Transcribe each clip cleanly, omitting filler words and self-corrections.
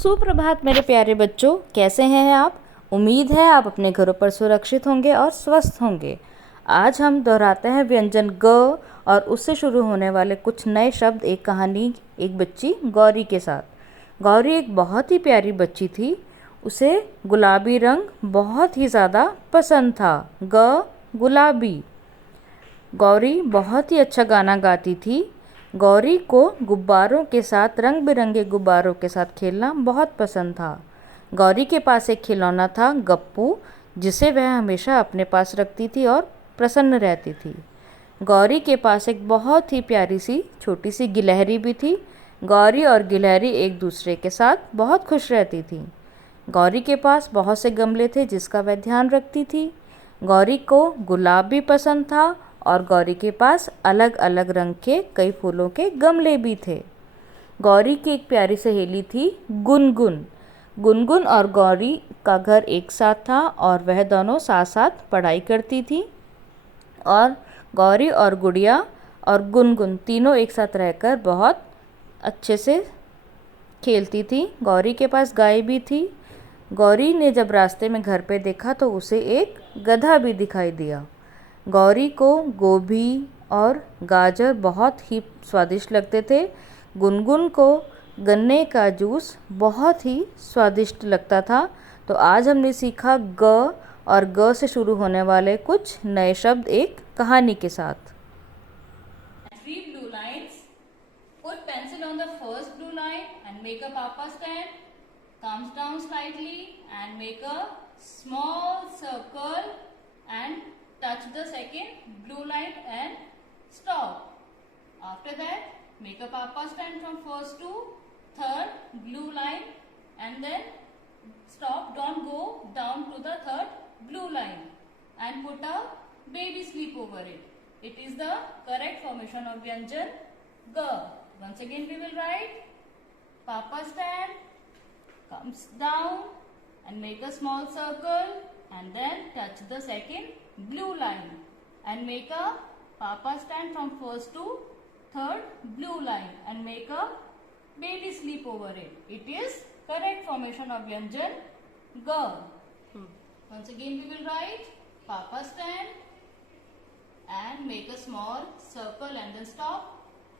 सुप्रभात मेरे प्यारे बच्चों, कैसे हैं आप? उम्मीद है आप अपने घरों पर सुरक्षित होंगे और स्वस्थ होंगे। आज हम दोहराते हैं व्यंजन ग और उससे शुरू होने वाले कुछ नए शब्द। एक कहानी एक बच्ची गौरी के साथ। गौरी एक बहुत ही प्यारी बच्ची थी। उसे गुलाबी रंग बहुत ही ज़्यादा पसंद था। गुलाबी। गौरी बहुत ही अच्छा गाना गाती थी। गौरी को गुब्बारों के साथ, रंग बिरंगे गुब्बारों के साथ खेलना बहुत पसंद था। गौरी के पास एक खिलौना था, गप्पू, जिसे वह हमेशा अपने पास रखती थी और प्रसन्न रहती थी। गौरी के पास एक बहुत ही प्यारी सी छोटी सी गिलहरी भी थी। गौरी और गिलहरी एक दूसरे के साथ बहुत खुश रहती थी। गौरी के पास बहुत से गमले थे जिसका वह ध्यान रखती थी। गौरी को गुलाब भी पसंद था और गौरी के पास अलग अलग रंग के कई फूलों के गमले भी थे। गौरी की एक प्यारी सहेली थी, गुनगुन। गुनगुन और गौरी का घर एक साथ था और वह दोनों साथ साथ पढ़ाई करती थी। और गौरी और गुड़िया और गुनगुन तीनों एक साथ रहकर बहुत अच्छे से खेलती थी। गौरी के पास गाय भी थी। गौरी ने जब रास्ते में घर पे देखा तो उसे एक गधा भी दिखाई दिया। गौरी को गोभी और गाजर बहुत ही स्वादिष्ट लगते थे। गुनगुन को गन्ने का जूस बहुत ही स्वादिष्ट लगता था। तो आज हमने सीखा ग और ग से शुरू होने वाले कुछ नए शब्द एक कहानी के साथ। Three blue lines. Put pencil on the first blue line and make a papa stand. Comes down slightly and make a small circle and touch the second blue line and stop. After that, make a papa stand from first to third blue line and then stop. Don't go down to the third blue line and put a baby sleep over it. It is the correct formation of Vyanjan G. Once again we will write Papa stand, comes down and make a small circle and then touch the second blue line and make a Papa stand from first to third blue line and make a baby sleep over it. It is correct formation of Vyanjan G. Once again we will write Papa stand and make a small circle and then stop,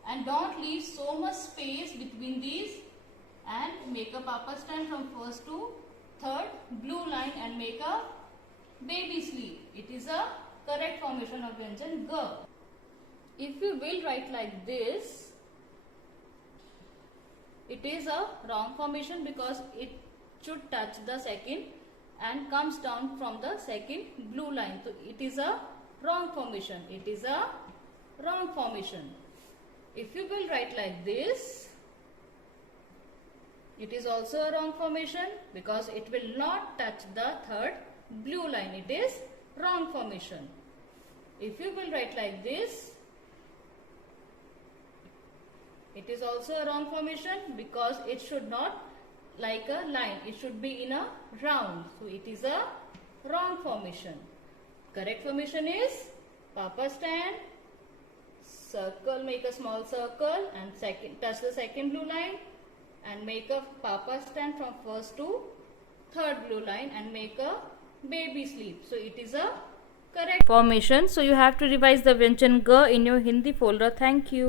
and don't leave so much space between these and make a papa stand from first to third blue line and make a baby sleep. It is a correct formation of Vyanjan G. If you will write like this, it is a wrong formation because it should touch the second and comes down from the second blue line. So it is a wrong formation. It is a wrong formation. If you will write like this, it is also a wrong formation because it will not touch the third blue line. It is wrong formation. If you will write like this, it is also a wrong formation because it should not like a line. It should be in a round. So it is a wrong formation. Correct formation is Papa stand, circle, make a small circle and touch the second blue line and make a Papa stand from first to third blue line and make a baby sleep. So it is a correct formation. So you have to revise the Vyanjan G in your Hindi folder. Thank you.